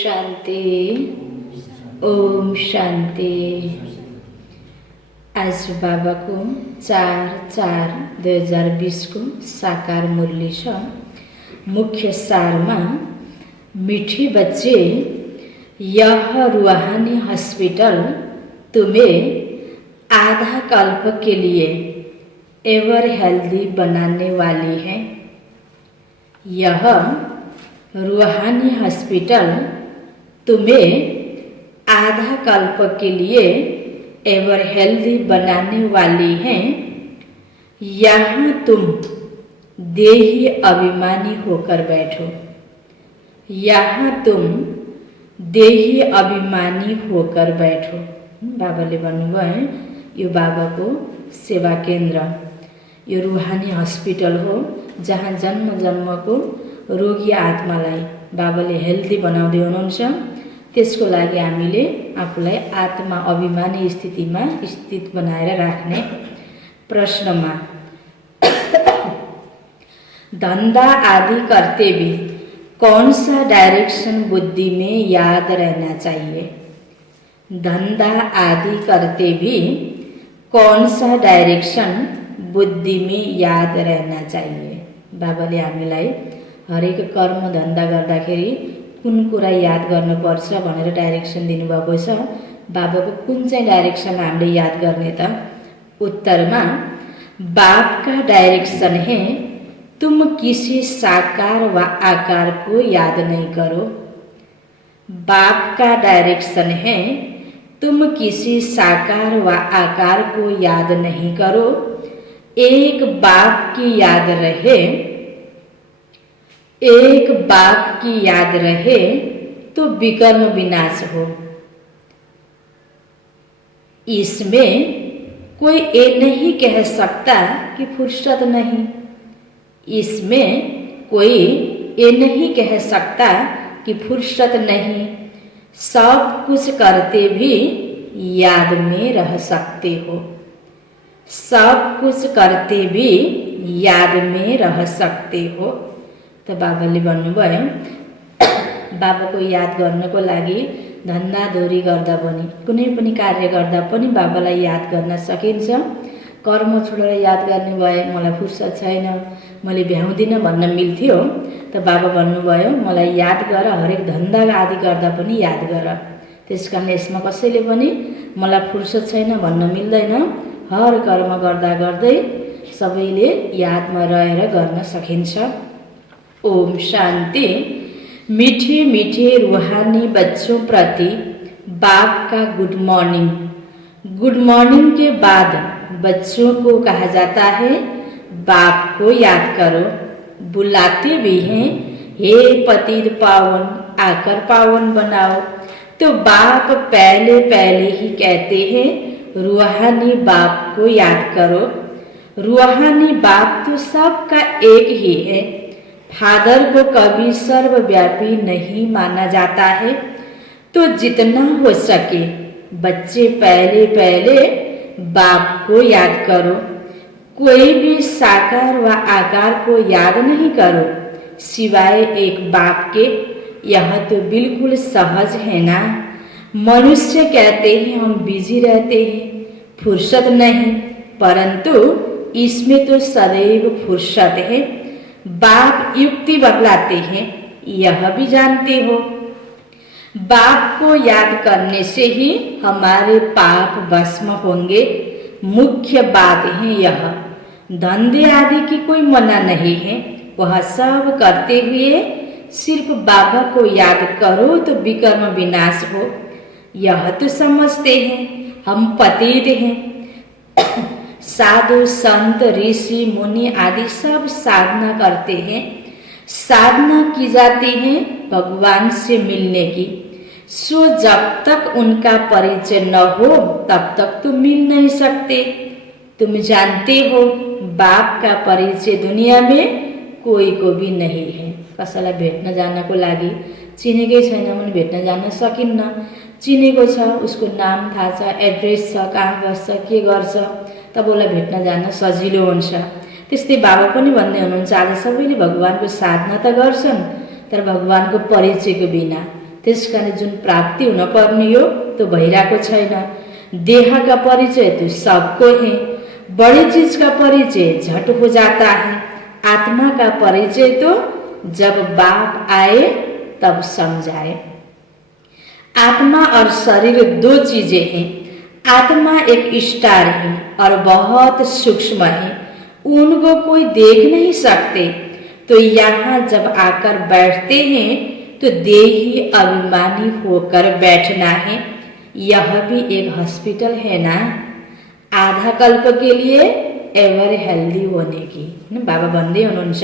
शान्ति। ओम शान्ति। आज बाबाको 4/4/2020 को साकार मुरली छ। मुख्य सारमा मीठे बच्चे, यह रूहानी हॉस्पिटल तुम्हें आधा कल्प के लिए एवर हेल्दी बनाने वाली है। यह रूहानी हॉस्पिटल तुम्हें आधा कल्प के लिए एवर हेल्दी बनाने वाली है। यहाँ तुम देही अभिमानी होकर बैठो। यहाँ तुम देही अभिमानी होकर बैठो। बाबाले भन्नुभयो यो बाबाको सेवा केन्द्र, यो रूहानी हस्पिटल हो जहाँ जन्म जन्मको रोगी आत्मालाई बाबाले हेल्दी बनाउँदै हुनुहुन्छ। त्यसको लागि हामीले आफूलाई आत्मा अभिमानी स्थितिमा स्थित बनाएर राख्ने। प्रश्नमा धंधा आदि करते भी कौन सा डायरेक्शन बुद्धि में याद रहना चाहिए? धंधा आदि करते भी कौन सा डायरेक्शन बुद्धि में याद रहना चाहिए? बाबाले हामीलाई हरेक कर्म धन्दा गर्दाखेरि कुन कुरा याद गर्नुपर्छ भनेर डाइरेक्सन दिनुभएको छ। बाबाको कुन चाहिँ डाइरेक्सन हामीले याद गर्ने त? उत्तरमा बाप का डायरेक्शन है तुम किसी साकार व आकार को याद नहीं करो। बाप का डायरेक्शन है तुम किसी साकार व आकार को याद नहीं करो। एक बाप की याद रहे, एक बाप की याद रहे तो विकर्म विनाश हो। इसमें कोई ये नहीं कह सकता कि फुर्सत नहीं। इसमें कोई ये नहीं कह सकता कि फुर्सत नहीं। सब कुछ करते भी याद में रह सकते हो। सब कुछ करते भी याद में रह सकते हो। त बाबाले भन्नुभयो बाबाको याद गर्नको लागि धन्दाधुरी गर्दा पनि, कुनै पनि कार्य गर्दा पनि बाबालाई याद गर्न सकिन्छ। कर्म छोडेर याद गर्ने भए मलाई फुर्सद छैन, मैले भ्याउँदिनँ भन्न मिल्थ्यो। त बाबा भन्नुभयो मलाई याद गर, हरेक धन्दा आदि गर्दा पनि याद गर। त्यसकारण यसमा कसैले पनि मलाई फुर्सद छैन भन्न मिल्दैन। हर कर्म गर्दा गर्दै सबैले यादमा रहेर गर्न सकिन्छ। ओम शान्ति। मीठे मीठे रूहानी बच्चों प्रति बाप का गुड मॉर्निंग। गुड मॉर्निंग के बाद बच्चों को कहा जाता है बाप को याद करो। बुलाते भी हैं हे पतित पावन आकर पावन बनाओ। तो बाप पहले पहले ही कहते हैं रूहानी बाप को याद करो। रूहानी बाप तो सबका एक ही है। फादर को कभी सर्वव्यापी नहीं माना जाता है। तो जितना हो सके बच्चे पहले पहले बाप को याद करो। कोई भी साकार व आकार को याद नहीं करो सिवाय एक बाप के। यह तो बिल्कुल सहज है ना। मनुष्य कहते हैं हम बिजी रहते हैं, फुर्सत नहीं, परंतु इसमें तो सदैव फुर्सत है। बाप युक्ति बतलाते हैं, यह भी जानते हो। बाप को याद करने से ही हमारे पाप भस्म होंगे। मुख्य बात है यह। धंधे आदि की कोई मना नहीं है। वह सब करते हुए सिर्फ बाबा को याद करो तो विकर्म विनाश हो। यह तो समझते हैं हम पतित हैं। साधु संत ऋषि मुनि आदि सब साधना करते हैं। साधना की जाती है भगवान से मिलने की। सो जब तक उनका परिचय न हो तब तक तो मिल नहीं सकते। तुम जानते हो बाप का परिचय दुनिया में कोई को भी नहीं है। कसैलाई भेट्न जानको लागि चिनेकै छैन भने भेट्न जान सकिन्न। चिनेको छ, उसको नाम थाहा छ, एड्रेस छ, कहाँ बस्छ, के गर्छ, तब उसलाई भेट्न जान सजिलो हुन्छ। त्यस्तै बाबा पनि भन्दै हुनुहुन्छ आज सबैले भगवानको साधना त गर्छन् तर भगवानको परिचयको बिना त्यसकारण जुन प्राप्ति हुन पर्ने हो त्यो भइरहेको छैन। देह का परिचय तो सबको है, बड़ी चीज का परिचय झट हो जाता है। आत्मा का परिचय तो जब बाप आए तब समझाए। आत्मा और शरीर दो चीजें हैं। आत्मा एक स्टार है और बहुत सूक्ष्म है, उनको कोई देख नहीं सकते। तो यहाँ जब आकर बैठते हैं तो देही अभिमानी होकर बैठना है। यह भी एक हॉस्पिटल है ना, आधा कल्प के लिए एभर हेल्दी होने की। बाबा भन्दै हुनुहुन्छ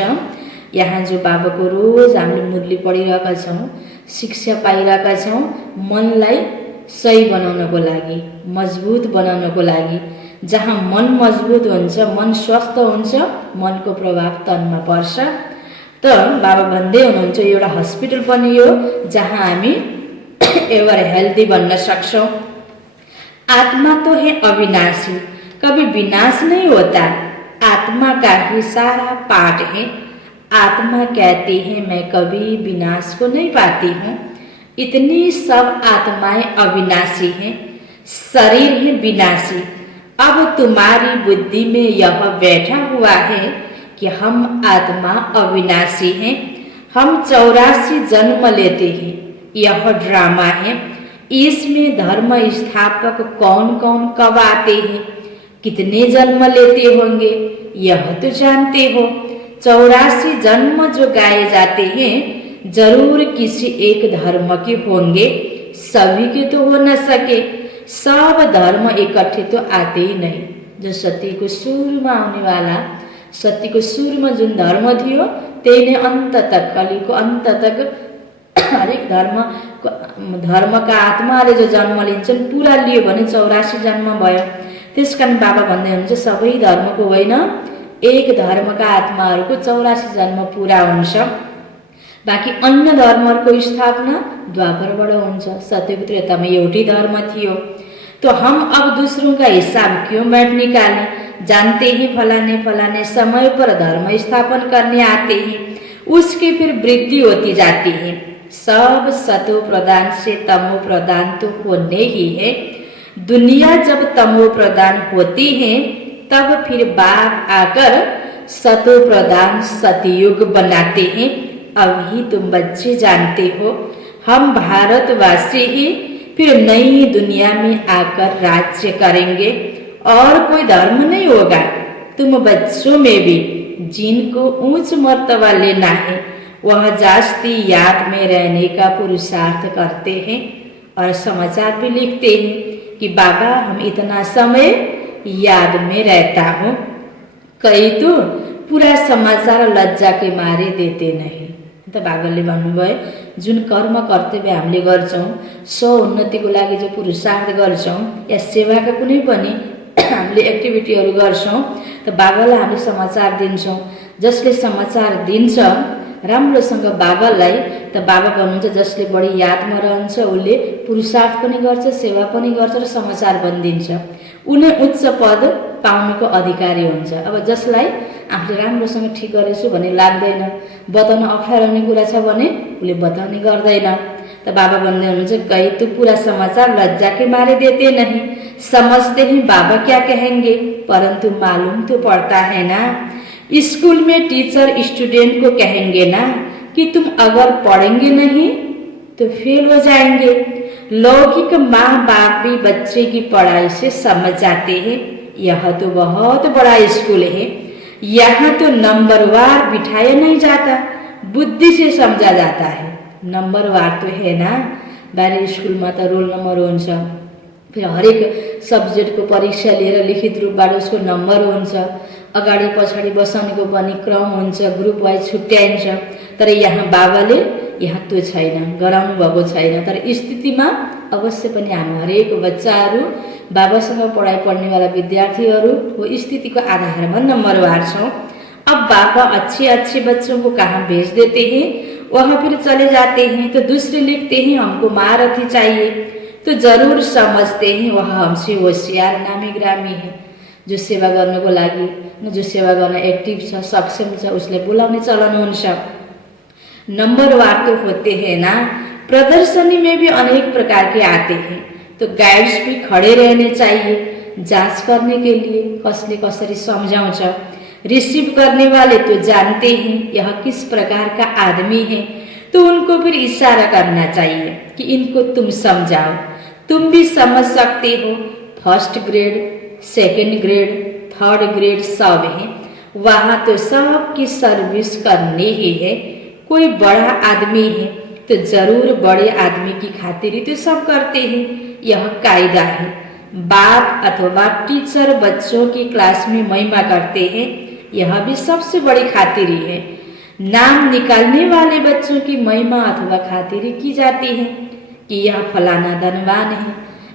यहाँ जो बाबाको रोज हामीले मुरली पढिरहेका छौँ, शिक्षा पाइरहेका छौँ, मनलाई सही बनाउनको लागि, मजबुत बनाउनको लागि। जहाँ मन मजबुत हुन्छ, मन स्वस्थ हुन्छ, मनको प्रभाव तनमा पर्छ। त बाबा भन्दै हुनुहुन्छ एउटा हस्पिटल पनि हो जहाँ हामी एभर हेल्दी बन्न सक्छौँ। आत्मा तो है अविनाशी, कभी विनाश नहीं होता। आत्मा का ही सारा पाठ है। आत्मा कहती है मैं कभी विनाश को नहीं पाती हूँ। इतनी सब आत्माएं अविनाशी हैं, शरीर है विनाशी। अब तुम्हारी बुद्धि में यह बैठा हुआ है कि हम आत्मा अविनाशी हैं, हम 84 जन्म लेते हैं। यह ड्रामा है। इसमें धर्म स्थापक कौन कौन कब आते हैं, कितने जन्म लेते होंगे, यह तो जानते हो। 84 जन्म जो गाए जाते हैं जरूर किसी एक धर्म के होंगे, सभी के तो हो न सके। सब धर्म इकट्ठे तो आते ही नहीं। जो सती को सुर में आने वाला, सती को सुर में जुन धर्म थियो त्यही नै अंत तक, कली को अंत तक हरेक धर्म का आत्माले जो जन्म लिन्छन् पूरा लियो भने 84 जन्म भयो। त्यसकारण बाबा भन्दै हुनुहुन्छ सबै धर्मको होइन, एक धर्मका आत्माहरूको 84 जन्म पूरा हुन्छ। बाँकी अन्य धर्महरूको स्थापना द्वापरबाट हुन्छ। सत्ययुग त्रेतामा एउटै धर्म थियो। तो हम अब दूसरों का हिसाब क्यों बैठ निकालें? जानते ही फलाने फलाने समय पर धर्म स्थापन करने आते हैं, उसकी फिर वृद्धि होती जाती है। सब सतो प्रधान से तमो प्रधान तो होने ही है। दुनिया जब तमो प्रधान होती है तब फिर बाप आकर सतो प्रधान सतयुग बनाते हैं। अभी तुम बच्चे जानते हो, हम भारतवासी ही फिर नई दुनिया में आकर राज्य करेंगे और कोई धर्म नहीं होगा। तुम बच्चों में भी जिनको उच्च मर्तबा लेना है वह जास्ती याद में रहने का पुरुषार्थ करते हैं और समाचार भी लिखते हैं कि बाबा हम इतना समय याद में रहता हूँ। कई तो पूरा समाचार लज्जा के मारे देते नहीं। त बाबाले भन्नुभयो जुन कर्म कर्तव्य हामीले गर्छौँ, स्वोन्नतिको लागि जो पुरुषार्थ गर्छौँ या सेवाका कुनै पनि हामीले एक्टिभिटीहरू गर्छौँ त बाबालाई हामीले समाचार दिन्छौँ। जसले समाचार दिन्छ राम्रोसँग बाबालाई, त बाबा भन्नुहुन्छ जसले बढी यादमा रहन्छ उसले पुरुषार्थ पनि गर्छ, सेवा पनि गर्छ र समाचार पनि दिन्छ। उनी उच्च पद पाउनुको अधिकारी हुन्छ। अब जसलाई आफूले राम्रोसँग ठिक गरेछु भन्ने लाग्दैन, बताउन अप्ठ्यारो हुने कुरा छ भने उसले बताउने गर्दैन। त बाबा भन्दै हुनुहुन्छ कई तो पूरा समाचार लज्जा के मारे देते नहीं, समझते ही बाबा क्या कहेंगे, परंतु मालूम तो पड़ता है ना। स्कूल में टीचर स्टूडेंट को कहेंगे ना कि तुम अगर पढ़ेंगे नहीं तो फेल हो जाएंगे। लौकिक माँ बाप भी बच्चे की पढ़ाई से समझ जाते हैं। यह तो बहुत बड़ा स्कूल है, यहाँ तो नंबरवार बिठाया नहीं जाता, बुद्धि से समझा जाता है। नंबरवार तो है ना, बाहरी स्कूल में तो रोल नंबर हुन्छ, फिर हरेक सब्जेक्ट को परीक्षा लिएर लिखित रूपबाट उसको नंबर हुन्छ, अगाडि पछाडि बसाउनेको पनि क्रम हुन्छ, ग्रुप वाइज छुट्याइन्छ। तर यहाँ बाबाले यहाँ त्यो छैन, गराउनु भएको छैन। तर स्थितिमा अवश्य पनि हामी हरेक बच्चाहरू बाबासँग पढाइ पढ्नेवाला विद्यार्थीहरू वो स्थितिको आधारमा नंबरवार छौँ। अब बाबा अच्छे अच्छे बच्चों को कहाँ भेज देते हैं, वहाँ फिर चले जाते हैं तो दूसरे लिखते हैं हमको महारथी चाहिए, तो जरूर समझते हैं वह हमसे होशियार नामी ग्रामी है। जो सेवा गर्नको लागि, जो सेवा गर्न एक्टिभ छ, सक्षम छ, उसले बोलाउने चलन हुन्छ। नंबरवार तो होते हैं ना, प्रदर्शनी में भी अनेक प्रकार के आते हैं, तो गाइड्स भी खड़े रहने चाहिए जांच करने के लिए कसले कसरी समझाउँछ। रिसीव करने वाले तो जानते हैं यह किस प्रकार का आदमी है, तो उनको फिर इशारा करना चाहिए कि इनको तुम समझाओ, तुम भी समझ सकते हो। First grade, second grade, third grade सब है, वहाँ तो सबकी सर्विस करनी ही है। कोई बड़ा आदमी है तो जरूर बड़े आदमी की खातिरी तो सब करते हैं, यह कायदा है। बाप अथवा टीचर बच्चों की क्लास में महिमा करते हैं, यह भी सबसे बड़ी खातिरी है। नाम निकालने वाले बच्चों की महिमा अथवा खातिरी की जाती है कि यह फलाना धनवान है,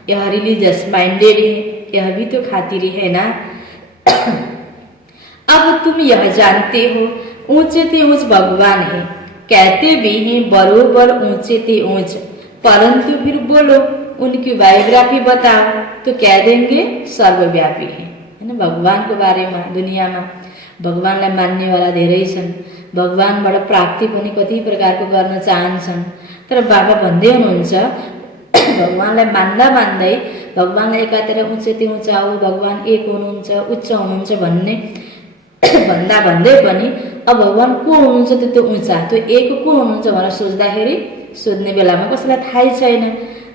यह रिलीजियस माइंडेड है, यह भी तो खातिरी है ना। अब तुम यह जानते हो ऊंचे ते ऊंच भगवान है, कहते भी हैं बरोबर ऊंचे ते ऊंच, परंतु फिर बोलो उनकी बायोग्राफी बताओ तो कह देंगे सर्वव्यापी है ना। भगवान को बारे में दुनिया में भगवानलाई मान्ने वाला धेरै छन्, भगवानबाट प्राप्ति पनि कति प्रकारको गर्न चाहन्छन्, तर बाबा भन्दै हुनुहुन्छ भगवानलाई मान्दा मान्दै भगवानलाई एकातिर उच्चते उच्च हो, भगवान एक हुनुहुन्छ, उच्च हुनुहुन्छ भन्ने भन्दा भन्दै पनि अब भगवान को हुनुहुन्छ त्यो उच्च, त्यो एक को हुनुहुन्छ भनेर सोच्दाखेरि सोध्ने बेलामा कसैलाई थाहै छैन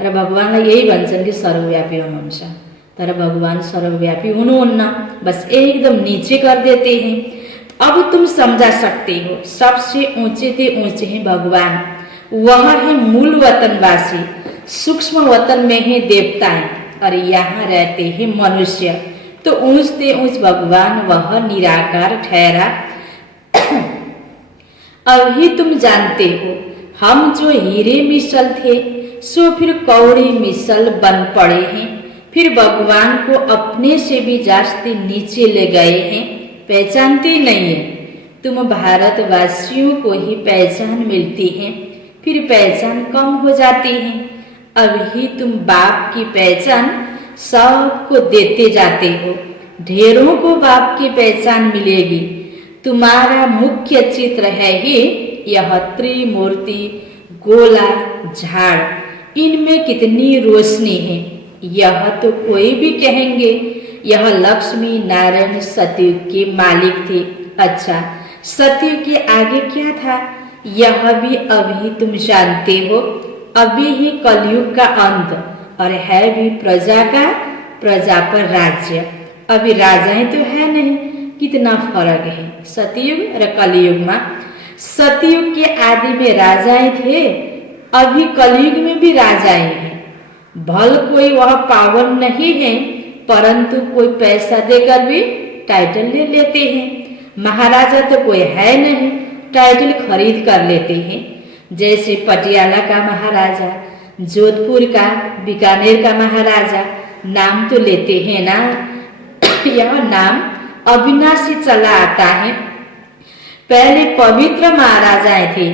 र भगवानलाई यही भन्छन् कि सर्वव्यापी हुनुहुन्छ, तर भगवान सर्वव्यापी हुनुहुन्न, बस एकदम नीचे कर देते हैं। अब तुम समझा सकते हो सबसे ऊंचे ते ऊंचे हैं भगवान, वह है मूल वतनवासी, सूक्ष्म वतन में है देवताएं और यहाँ रहते हैं मनुष्य, तो ऊंच ते ऊंच भगवान वह निराकार ठहरा। अभी तुम जानते हो हम जो हीरे मिसल थे सो फिर कौड़ी मिसल बन पड़े हैं, फिर भगवान को अपने से भी जास्ती नीचे ले गए हैं, पहचानते नहीं है। तुम भारतवासियों को ही पहचान मिलती है, फिर पहचान कम हो जाती है। अभी तुम बाप की पहचान सबको देते जाते हो, ढेरों को बाप की पहचान मिलेगी। तुम्हारा मुख्य चित्र है ही यह त्रिमूर्ति, गोला, झाड़, इनमें कितनी रोशनी है, यह तो कोई भी कहेंगे यह लक्ष्मी नारायण सतयुग के मालिक थे। अच्छा, सतयुग के आगे क्या था यह भी अभी तुम जानते हो। अभी ही कलयुग का अंत और है भी प्रजा का, प्रजा पर राज्य। अभी राजाएं तो है नहीं, कितना फर्क है सतयुग और कलयुग में। सतयुग के आदि में राजाएं थे, अभी कलयुग में भी राजाएं हैं। भल कोई वह पावन नहीं है, परंतु कोई पैसा देकर भी टाइटल ले लेते हैं। महाराजा तो कोई है नहीं, टाइटल खरीद कर लेते हैं। जैसे पटियाला का महाराजा, जोधपुर का, बीकानेर का महाराजा, नाम तो लेते हैं ना। यह नाम अविनाशी चला आता है। पहले पवित्र महाराजाएं थे,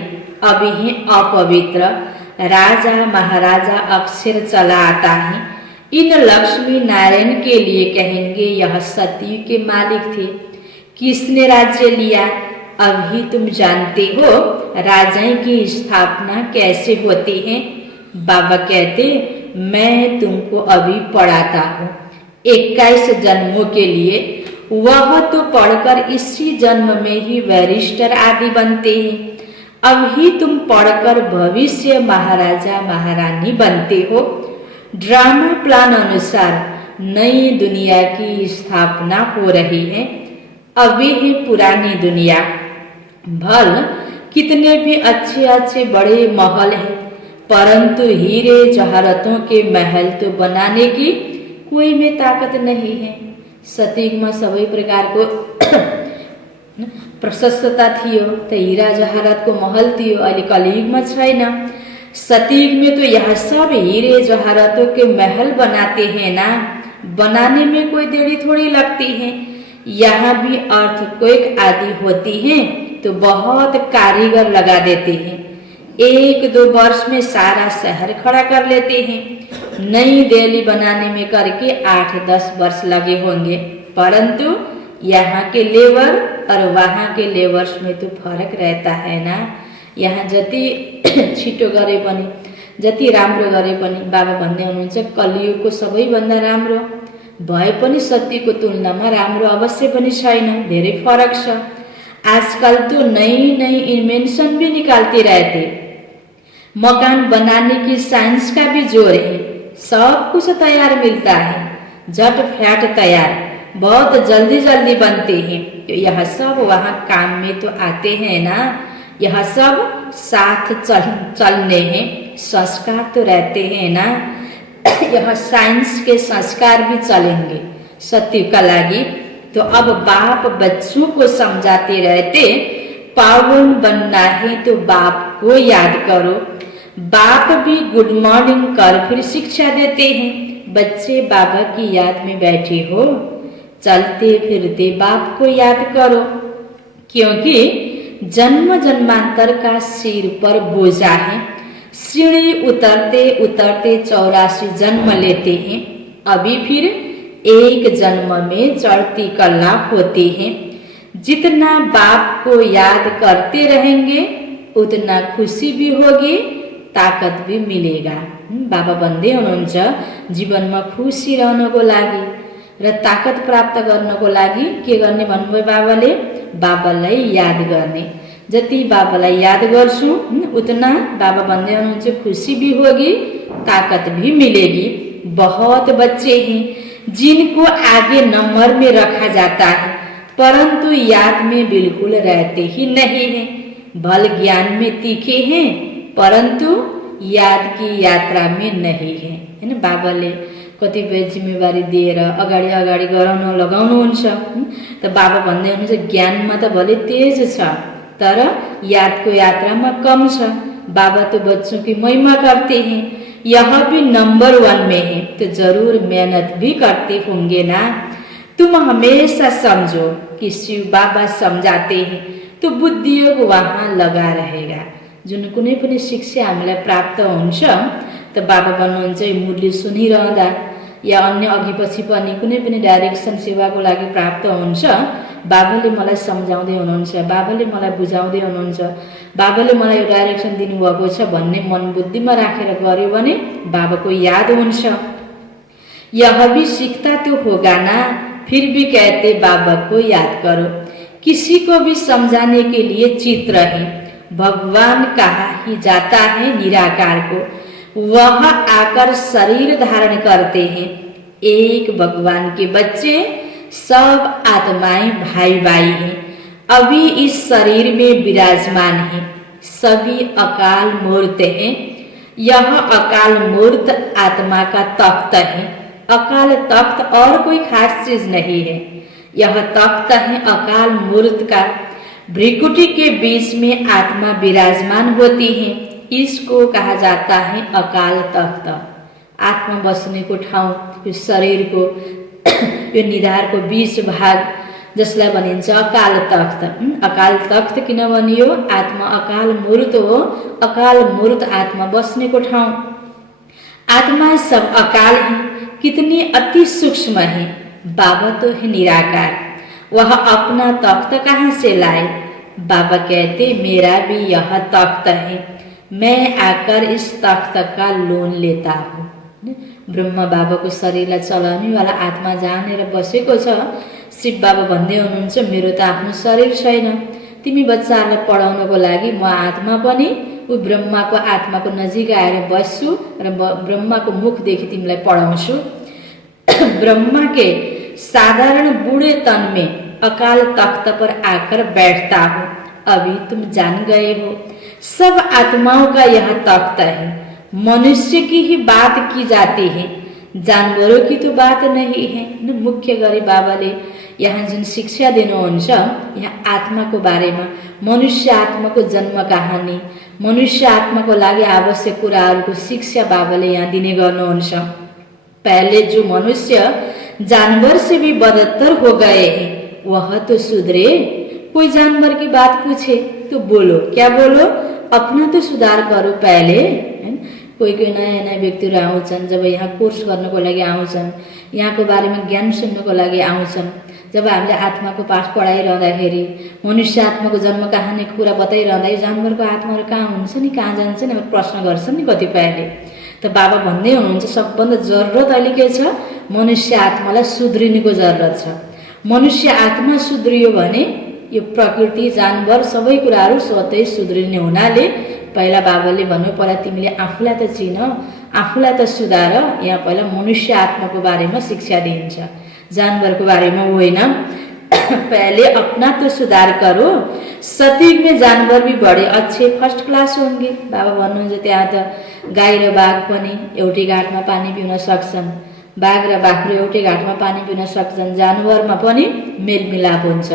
अभी हैं अपवित्र। राजा महाराजा अक्षर चला आता है। इन लक्ष्मी नारायण के लिए कहेंगे यह सतयुग के मालिक थे। किसने राज्य लिया अभी तुम जानते हो। राजाएं की स्थापना कैसे होती है। बाबा कहते मैं तुमको अभी पढ़ाता हूँ 21 जन्मों के लिए, वह तो पढ़कर इसी जन्म में ही वरिष्ठर आदि बनते हैं। अभी तुम पढ़कर भविष्य महाराजा महारानी बनते हो। ड्रामा प्लान अनुसार नई दुनिया की स्थापना हो रही है। अभी है पुरानी दुनिया। भल कितने भी अच्छे अच्छे बड़े महल हैं, परंतु हीरे जवाहरातों के महल तो बनाने की कोई में ताकत नहीं है। सतयुग में सबै प्रकारको प्रशस्तता थियो, तो हीरा जवाहरात को महल थियो। अहिले कलयुग में छैन। सतयुग में तो यह सब हीरे जवाहरातों के महल बनाते हैं ना। बनाने में कोई देरी थोड़ी लगती है। यहाँ भी अर्थक्वेक आदि होती है तो बहुत कारीगर लगा देते हैं। 1-2 वर्ष में सारा शहर खड़ा कर लेते हैं। नई दिल्ली बनाने में करके 8-10 वर्ष लगे होंगे, परंतु यहाँ के लेबर और वहाँ के लेबर्स में तो फर्क रहता है ना। यहाँ जति छिटो गरे पनि जति राम्रो गरे पनि बाबा भन्दै हुनुहुन्छ कलियुगको सबैभन्दा राम्रो भए पनि सत्यको तुलनामा राम्रो अवश्य पनि छैन, धेरै फरक छ। आजकल तो नई नई इन्वेंशन भी निकालते रहते, मकान बनाने की साइंस का भी जोर है, सब कुछ तैयार मिलता है, झट फ्लैट तैयार, बहुत जल्दी जल्दी बनते हैं। तो यह सब वहाँ काम में तो आते हैं ना, यह सब साथ चलने हैं, संस्कार तो रहते हैं ना, यह साइंस के संस्कार भी चलेंगे सत्य का लागी। तो अब बाप बच्चों को समझाते रहते, पावन बनना है तो बाप को याद करो। बाप भी गुड मॉर्निंग कर फिर शिक्षा देते हैं, बच्चे बाबा की याद में बैठे हो, चलते फिरते बाप को याद करो, क्योंकि जन्म जन्मांतर का सिर पर बोझा है। सीढ़ी उतरते उतरते 84 जन्म लेते हैं, अभी फिर एक जन्म में चढ़ती कला होती हैं। जितना बाप को याद करते रहेंगे उतना खुशी भी होगी, ताकत भी मिलेगा। बाबा भन्दै हुनुहुन्छ जीवनमा खुसी रहनको लागि र ताकत प्राप्त गर्नको लागि के गर्ने भन्नुभयो बाबाले, बाबालाई याद गर्ने। जति बाबालाई याद गर्छु उतना बाबा भन्दै हुनुहुन्छ खुशी भी होगी, ताकत भी मिलेगी। बहुत बच्चे हैं जिनको आगे नंबर में रखा जाता है, परंतु याद में बिल्कुल रहते ही नहीं हैं। भल ज्ञान में तीखे हैं, परंतु याद की यात्रा में नहीं है, हैन। बाबाले कतिपय जिम्मेवारी दिएर अगाडि अगाडि गराउन लगाउनुहुन्छ। त बाबा भन्दै हुनुहुन्छ ज्ञानमा त भले तेज छ, तर याद को यात्रा में कम छ। बाबा तो बच्चों की महिमा करते हैं, यह भी नंबर 1 में है, तो जरूर मेहनत भी करते होंगे ना। तुम हमेशा समझो कि शिव बाबा समझाते हैं तो बुद्धियोग वहाँ लगा रहेगा। जुन कुनै पनि शिक्षा हामीलाई प्राप्त हुन्छ त बाबा भन्नुहुन्छ मूल्य सुनिरहँदा या अन्य अघि पछि पनि कुनै पनि डाइरेक्सन सेवाको लागि प्राप्त हुन्छ, बाबाले मलाई सम्झाउँदै हुनुहुन्छ, बाबाले मलाई बुझाउँदै हुनुहुन्छ, बाबाले मलाई यो डाइरेक्सन दिनुभएको छ भन्ने मन बुद्धिमा राखेर गर्यो भने बाबाको याद हुन्छ। यह भी सीखता तो होगा ना, फिर भी कहते बाबा को याद करो। किसी को भी समझाने के लिए चित्र है, भगवान कहा ही जाता है निराकार को, वह आकर शरीर धारण करते हैं। एक भगवान के बच्चे सब आत्माएं भाई भाई हैं, अभी इस शरीर में विराजमान हैं, सभी अकाल मूर्त हैं। यह अकाल मूर्त आत्मा का तख्त है। अकाल तख्त और कोई खास चीज नहीं है, यह तख्त है अकाल मूर्त का। भ्रिकुटी के बीच में आत्मा विराजमान होती है, इसको कहा जाता है अकाल तख्त। आत्मा बस्ने को ठाउँ, यो शरीर को यो निधार को 20 भाग जसलाई भनिन्छ अकाल तख्त। अकाल तख्त किन भनियो? आत्मा अकाल मूर्त हो, अकाल मूर्त आत्मा बस्ने को ठाउँ। आत्मा सब अकाल है, कितनी अति सूक्ष्म है। बाबा तो है निराकार, वह अपना तख्त कहाँ से लाए? बाबा कहते मेरा भी यह तख्त है, मैं आकर इस तख्त का लोन लेता हूँ। ब्रह्मा बाबा को शरीरलाई चलाउने वाला आत्मा जानेर बसेको छ। शिव बाबा भन्दै हुनुहुन्छ मेरो त आफ्नो शरीर छैन, तिमी बच्चाहरूलाई पढाउनको लागि म आत्मा पनि उ ब्रह्माको आत्माको नजिक आएर बस्छु र ब्रह्माको मुखदेखि तिमीलाई पढाउँछु। ब्रह्मा के साधारण बूढ़े तन में अकाल तख्त पर आकर बैठता हूँ, अभी तुम जान गए हो। सब आत्माओं का यह तख्त है। मनुष्य की ही बात की जाती है, जानवरों की तो बात नहीं है। मुख्य गरी बाबाले यहाँ जुन शिक्षा दिनुहुन्छ यहाँ आत्माको बारेमा, मनुष्य आत्माको जन्म कहानी, मनुष्य आत्माको लागि आवश्यक कुराहरूको शिक्षा बाबाले यहाँ दिने गर्नुहुन्छ। पहले जो मनुष्य जानवर से भी बदतर हो गए हैं वह तो सुधरे। कोई जानवर की बात पूछे तो बोलो, क्या बोलो? अपना तो सुधार करो पहले। कोही कोही नयाँ नयाँ व्यक्तिहरू आउँछन्, जब यहाँ कोर्स गर्नको लागि आउँछन्, यहाँको बारेमा ज्ञान सुन्नको लागि आउँछन्, जब हामीले आत्माको पाठ पढाइरहँदाखेरि मनुष्य आत्माको जन्म कहानीको कुरा बताइरहँदा यो जानवरको आत्माहरू कहाँ हुन्छ नि, कहाँ जान्छ नि, प्रश्न गर्छन् नि कतिपयले। त बाबा भन्दै हुनुहुन्छ सबभन्दा जरुरत अहिले के छ, मनुष्य आत्मालाई सुध्रिनुको जरुरत छ। मनुष्य आत्मा सुध्रियो भने यो प्रकृति जानवर सबै कुराहरू स्वतै सुध्रिने हुनाले पहिला बाबाले भन्नु पहिला तिमीले आफूलाई त चिन, आफूलाई त सुधार। यहाँ पहिला मनुष्य आत्मा को बारेमा शिक्षा दिन्छ, जानवर को बारेमा होइन। पहले अपना तो सुधार करो, सतयुग में जानवर भी बड़े अच्छे फर्स्ट क्लास होंगे। बाबा भन्नुहुन्छ त्यहाँ त गाई र बाघ पनि एउटै घाटमा पानी पिउन सक्छन्, बाघ र बाख्रो एउटै घाटमा पानी पिउन सक्छन्, जानवरमा पनि मेलमिलाप हुन्छ।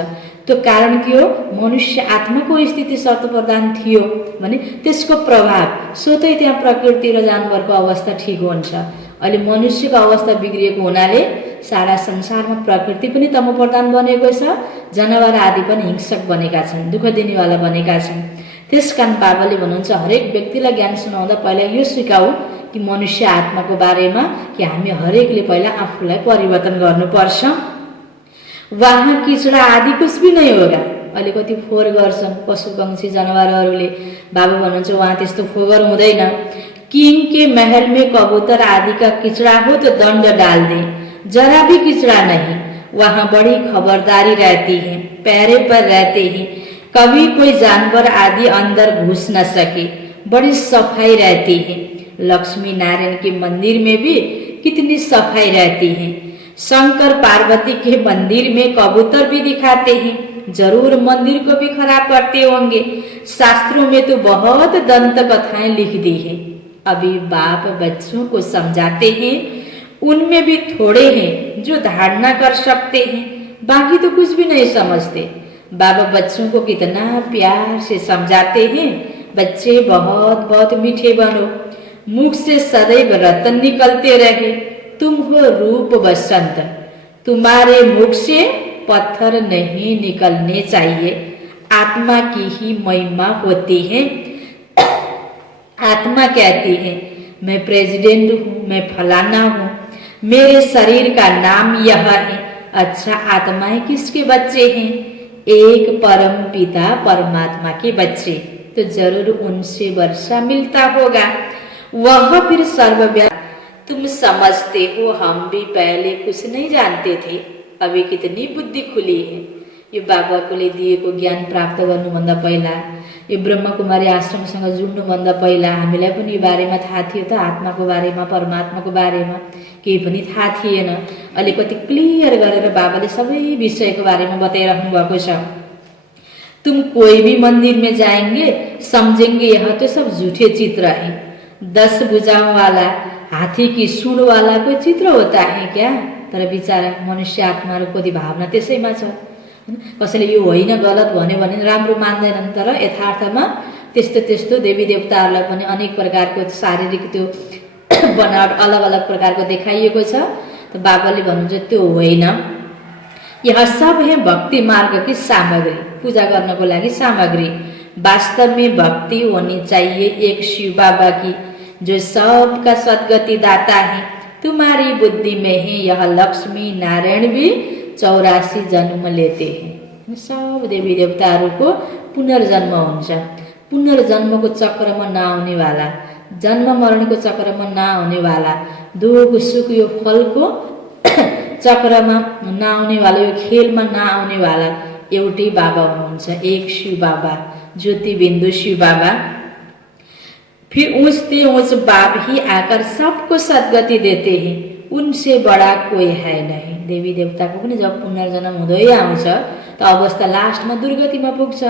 त्यो कारण के हो, मनुष्य आत्माको स्थिति सर्वप्रधान थियो भने त्यसको प्रभाव स्वतै त्यहाँ प्रकृति र जानवरको अवस्था ठिक हुन्छ। अहिले मनुष्यको अवस्था बिग्रिएको हुनाले सारा संसारमा प्रकृति पनि तमोप्रधान बनेको छ, जनावर आदि पनि हिंसक बनेका छन्, दुःख दिनेवाला बनेका छन्। त्यसकारण बाबाले भन्नुहुन्छ हरेक व्यक्तिलाई ज्ञान सुनाउँदा पहिला यो सिकाऊ कि मनुष्य आत्माको बारेमा कि हामी हरेकले पहिला आफूलाई परिवर्तन गर्नुपर्छ। वहाँ किचडा आदि कुछ भी नहीं होगा। अहिले कति फोहोर गर्छन् पशु पंक्षी जनावरहरूले, बाबा भन्नुहुन्छ वहाँ त्यस्तो फोहोर हुँदैन। किंग के महल में कबूतर आदि का किचड़ा हो तो दंड डाल दे, जरा भी किचड़ा नहीं। वहाँ बड़ी खबरदारी रहती है, पैरे पर रहते हैं, कभी कोई जानवर आदि अंदर घुस न सके, बड़ी सफाई रहती है। लक्ष्मी नारायण के मंदिर में भी कितनी सफाई रहती है। शंकर पार्वती के मंदिर में कबूतर भी दिखाते हैं, जरूर मंदिर को भी खराब करते होंगे। शास्त्रों में तो बहुत दंत कथाएं लिख दी है। अभी बाप बच्चों को समझाते हैं, उनमें भी थोड़े हैं जो धारणा कर सकते हैं, बाकी तो कुछ भी नहीं समझते। बाबा बच्चों को कितना प्यार से समझाते हैं, बच्चे बहुत बहुत मीठे बनो, मुख से सदैव रतन निकलते रहे, तुम हो रूप बसंत, तुम्हारे मुख से पत्थर नहीं निकलने चाहिए। आत्मा की ही महिमा होती है। आत्मा कहती है मैं प्रेसिडेंट हूँ, मैं फलाना हूँ, मेरे शरीर का नाम यह है। अच्छा आत्माएं किसके बच्चे हैं? एक परम पिता परमात्मा के बच्चे, तो जरूर उनसे वर्षा मिलता होगा। वह फिर सर्वव्यापी। तुम समझते हो हम भी पहले कुछ नहीं जानते थे, अभी कितनी बुद्धि खुली है। यो बाबाले दिएको ज्ञान प्राप्त गर्नुभन्दा पहिला, यो ब्रह्मकुमारी आश्रमसँग जुड्नुभन्दा पहिला हामीलाई पनि यो बारेमा थाहा थियो त? आत्माको बारेमा, परमात्माको बारेमा केही पनि थाहा थिएन। अहिले कति क्लियर गरेर बाबाले सबै विषयको बारेमा बताइराख्नु भएको छ। तुम कोई भी मंदिर में जाएंगे समझेंगे यह तो सब झूठे चित्र है। 10 भुजाओं वाला हाथी की सूंड वाला कोई चित्र होता है क्या? तर बिचारा मनुष्य आत्माको कति भावना त्यसैमा छ। कसैले यो होइन गलत भन्यो भने राम्रो मान्दैनन्, तर यथार्थमा त्यस्तो त्यस्तो देवी देवताहरूलाई पनि अनेक प्रकारको शारीरिक त्यो बनावट अलग अलग प्रकारको देखाइएको छ। त बाबाले भन्नुहुन्छ त्यो होइन, यह सब है भक्ति मार्ग की सामग्री, पूजा गर्नको लागि सामग्री। वास्तव में भक्ति होनी चाहिए एक शिव बाबा की, जो सबका सद्गति दाता है। तुम्हारी बुद्धि में है यह लक्ष्मी नारायण भी 84 जन्म लेते हैं। सब देवी देवताहरूको पुनर्जन्म हुन्छ। पुनर्जन्मको चक्रमा नआउने वाला, जन्म मरणको चक्रमा नआउने वाला, दुख सुख यो फलको चक्रमा नआउने वाला, यो खेलमा नआउने वाला एउटै बाबा हुनुहुन्छ, एक शिव बाबा, ज्योति बिंदु शिव बाबा। फिर ऊंचते ऊंच बाप ही आकर सबको सद्गति देते हैं, उनसे बड़ा कोई है नहीं। देवी देवताको पनि जब पुनर्जन्म हुँदै आउँछ त अवस्था लास्टमा दुर्गतिमा पुग्छ,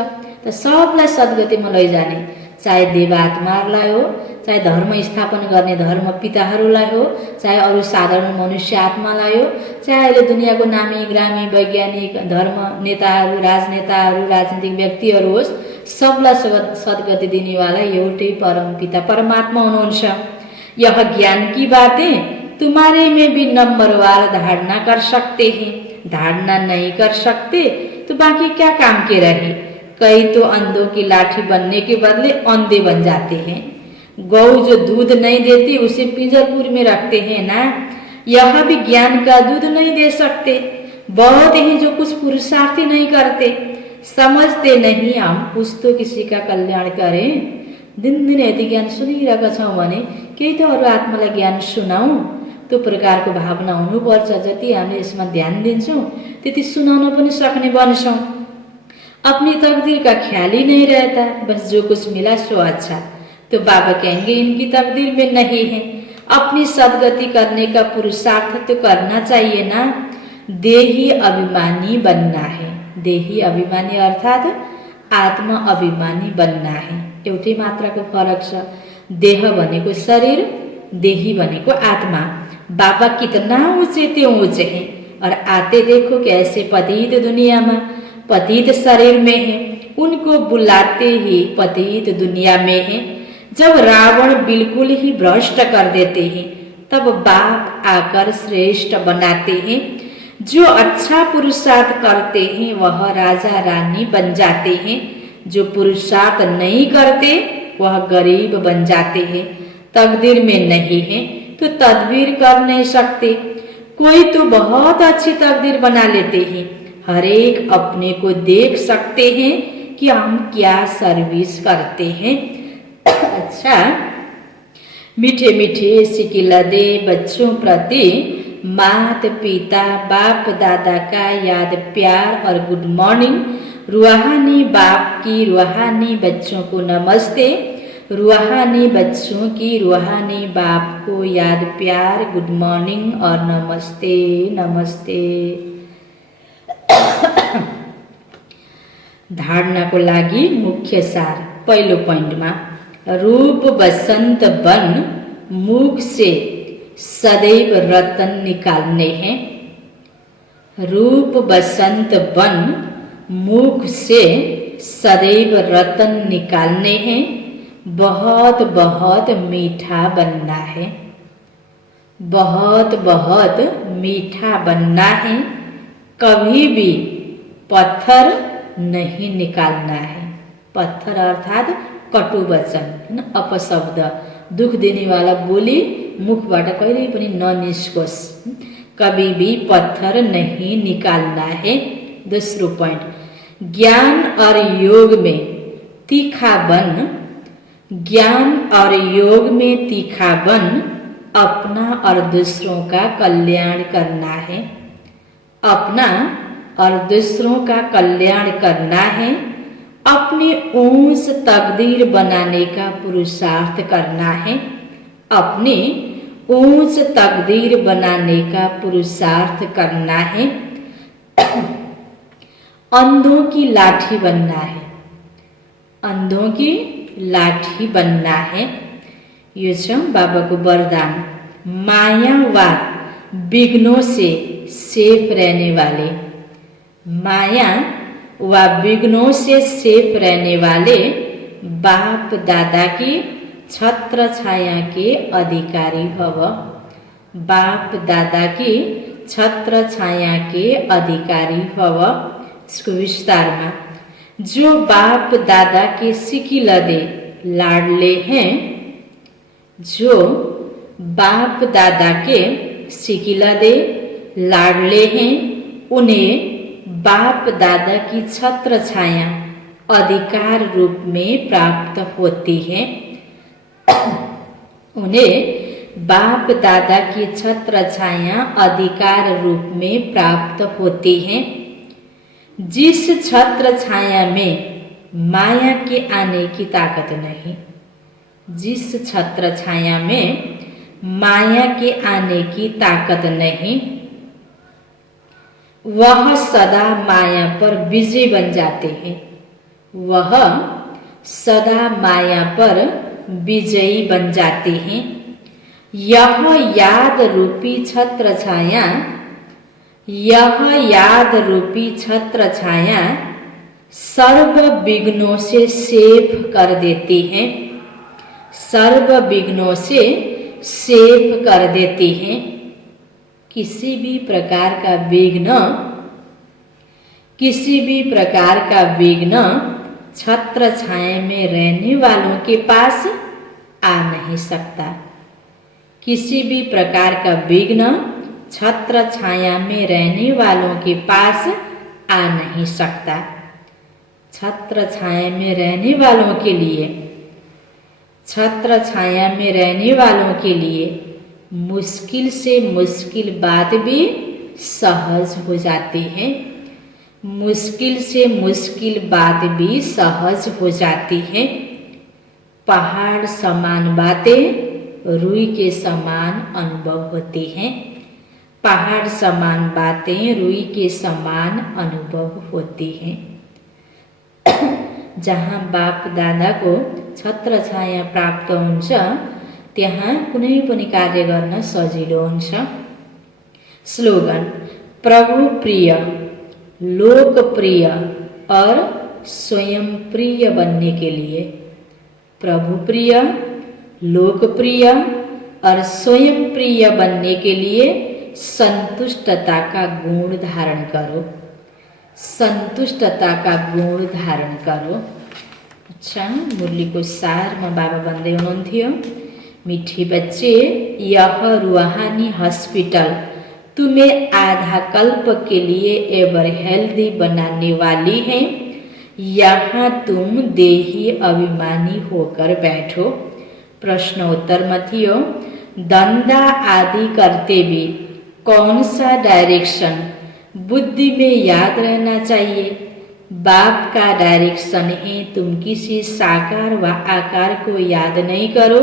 त सबलाई सद्गतिमा लैजाने, चाहे देवात्माहरूलाई हो, चाहे धर्म स्थापना गर्ने धर्म पिताहरूलाई हो, चाहे अरू साधारण मनुष्य आत्मालाई हो, चाहे अहिले दुनियाँको नामी ग्रामी वैज्ञानिक धर्म नेताहरू, राजनेताहरू, राजनीतिक व्यक्तिहरू होस्, सबलाई सद्गति दिनेवाला एउटै परम पिता परमात्मा हुनुहुन्छ। यह ज्ञान की बातें तुम्हारे में भी नंबरवार धारणा कर सकते हैं, धारणा नहीं कर सकते तो बाकी क्या काम के रहे। कई तो अंधों की लाठी बनने के बदले अंधे बन जाते हैं। गौ जो दूध नहीं देती उसे पिंजरपुर में रखते हैं ना, यह भी ज्ञान का दूध नहीं दे सकते। बहुत ही जो कुछ पुरुषार्थ ही नहीं करते, समझते नहीं हम कुछ तो किसी का कल्याण करें। दिनदिन यदि ज्ञान सुनिरहेका छौँ भने केही त अरू आत्मालाई ज्ञान सुनाऊ, त्यो प्रकारको भावना हुनुपर्छ। जति हामीले यसमा ध्यान दिन्छौँ त्यति सुनाउन पनि सक्ने बन्छौँ। अपनी तकदीर का ख्याल ही नहीं रहता, बस जो कुछ मिला सो अच्छा। तो बाबा कहेंगे इनकी तकदीर में नहीं है। अपनी सदगति करने का पुरुषार्थ तो करना चाहिए ना। देही अभिमानी बनना है। देही अभिमानी अर्थात आत्मा अभिमानी बनना है। एउटै मात्राको फरक छ। देह भनेको शरीर, देही भनेको आत्मा। बाबा कितना ऊंचे ते ऊंचे हैं और आते देखो कैसे पतित दुनिया में, पतित शरीर में है, उनको बुलाते ही पतित दुनिया में है। जब रावण बिल्कुल ही भ्रष्ट कर देते हैं तब बाप आकर श्रेष्ठ बनाते हैं। जो अच्छा पुरुषार्थ करते हैं वह राजा रानी बन जाते हैं। जो पुरुषार्थ नहीं करते वह गरीब बन जाते हैं। तकदीर में नहीं है तो तदबीर कर नहीं सकते। कोई तो बहुत अच्छी तकदीर बना लेते हैं। हर एक अपने को देख सकते हैं कि हम क्या सर्विस करते हैं। अच्छा, मीठे मीठे सिकिलदे बच्चों प्रति मात पिता बाप दादा का याद प्यार और गुड मॉर्निंग। रूहानी बाप की रूहानी बच्चों को नमस्ते। रूहानी बच्चों की रूहानी बाप को याद प्यार गुड मॉर्निंग और नमस्ते नमस्ते। धारणा को लागि मुख्य सार। पहिलो पोइन्टमा रूप बसंत बन मुख से सदैव रतन निकालने हैं। रूप बसंत बन मुख से सदैव रतन निकालने हैं। बहुत बहुत मीठा बनना है। बहुत बहुत मीठा बनना है। कभी भी पत्थर नहीं निकालना है। पत्थर अर्थात कटु वचन, अपशब्द, दुख देने वाला बोली मुखबाट कहिल्यै पनि ननिस्कोस्। कभी भी पत्थर नहीं निकालना है। दूसरो पॉइंट, ज्ञान और योग में तीखा बन। ज्ञान और योग में तीखा बन अपना और दूसरों का कल्याण करना है। अपना और दूसरों का कल्याण करना है। अपनी ऊंच तकदीर बनाने का पुरुषार्थ करना है। अपनी ऊंच तकदीर बनाने का पुरुषार्थ करना है। अंधों की लाठी बनना है। अंधों की लाठी बनना है। यो छ बाबाको वरदान। माया व विघ्नों से सेफ रहने वाले। माया व विघ्नों से सेफ रहने वाले बाप दादा की छत्र छाया के अधिकारी भव। बाप दादा की छत्र छाया के अधिकारी भव। इसको विस्तार में, जो बाप दादा के सिकिलदे लाडले हैं, जो बाप दादा के सिकिलदे लाडले हैं, उन्हें बाप दादा की छत्र छाया अधिकार रूप में प्राप्त होती है। उन्हें बाप दादा की छत्र छाया अधिकार रूप में प्राप्त होती है। जिस छत्र छाया में माया के आने की ताकत नहीं, जिस छत्र छाया में माया के आने की ताकत नहीं, वह सदा माया पर विजय बन जाते हैं। वह सदा माया पर विजयी बन जाते हैं। यह याद रूपी छत्र छाया, यह याद रूपी छत्र छाया सर्व विघ्नों से सेफ कर देती है। सर्व विघ्नों से सेफ कर देती है। किसी भी प्रकार का विघ्न, किसी भी प्रकार का विघ्न छत्र छाया में रहने वालों के पास आ नहीं सकता। किसी भी प्रकार का विघ्न छत्र छाया में रहने वालों के पास आ नहीं सकता। छत्र छाया में रहने वालों के लिए, छत्र छाया में रहने वालों के लिए मुश्किल से मुश्किल बात भी सहज हो जाती है। मुश्किल से मुश्किल बात भी सहज हो जाती है। पहाड़ समान बातें रुई के समान अनुभव होती हैं। पहाड़ समान बातें रुई के समान अनुभव होती हैं। जहाँ बाप दादाको छत्र छाया प्राप्त हुन्छ त्यहाँ कुनै पनि कार्य गर्न सजिलो हुन्छ। स्लोगन: प्रभु प्रिय, लोकप्रिय और स्वयं प्रिय बनने के लिए। प्रभु प्रिय, लोकप्रिय और स्वयं प्रिय बनने के लिए संतुष्टता का गुण धारण करो। संतुष्टता का गुण धारण करो। अच्छा, मुरली को सार में बाबा बंदे हुनुहुन्थ्यो। मीठे बच्चे, यह रूहानी हॉस्पिटल तुम्हें आधा कल्प के लिए एवर हेल्दी बनाने वाली है। यहाँ तुम देही अभिमानी होकर बैठो। प्रश्नोत्तर में थियो, धंधा आदि करते भी कौन सा डायरेक्शन बुद्धि में याद रहना चाहिए? बाप का डायरेक्शन है तुम किसी साकार व आकार को याद नहीं करो।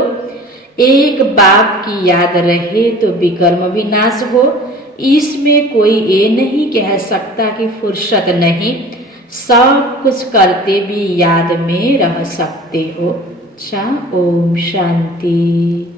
एक बाप की याद रहे तो विकर्म विनाश हो। इसमें कोई ये नहीं कह सकता कि फुर्सत नहीं। सब कुछ करते भी याद में रह सकते हो। अच्छा, ओम शांति।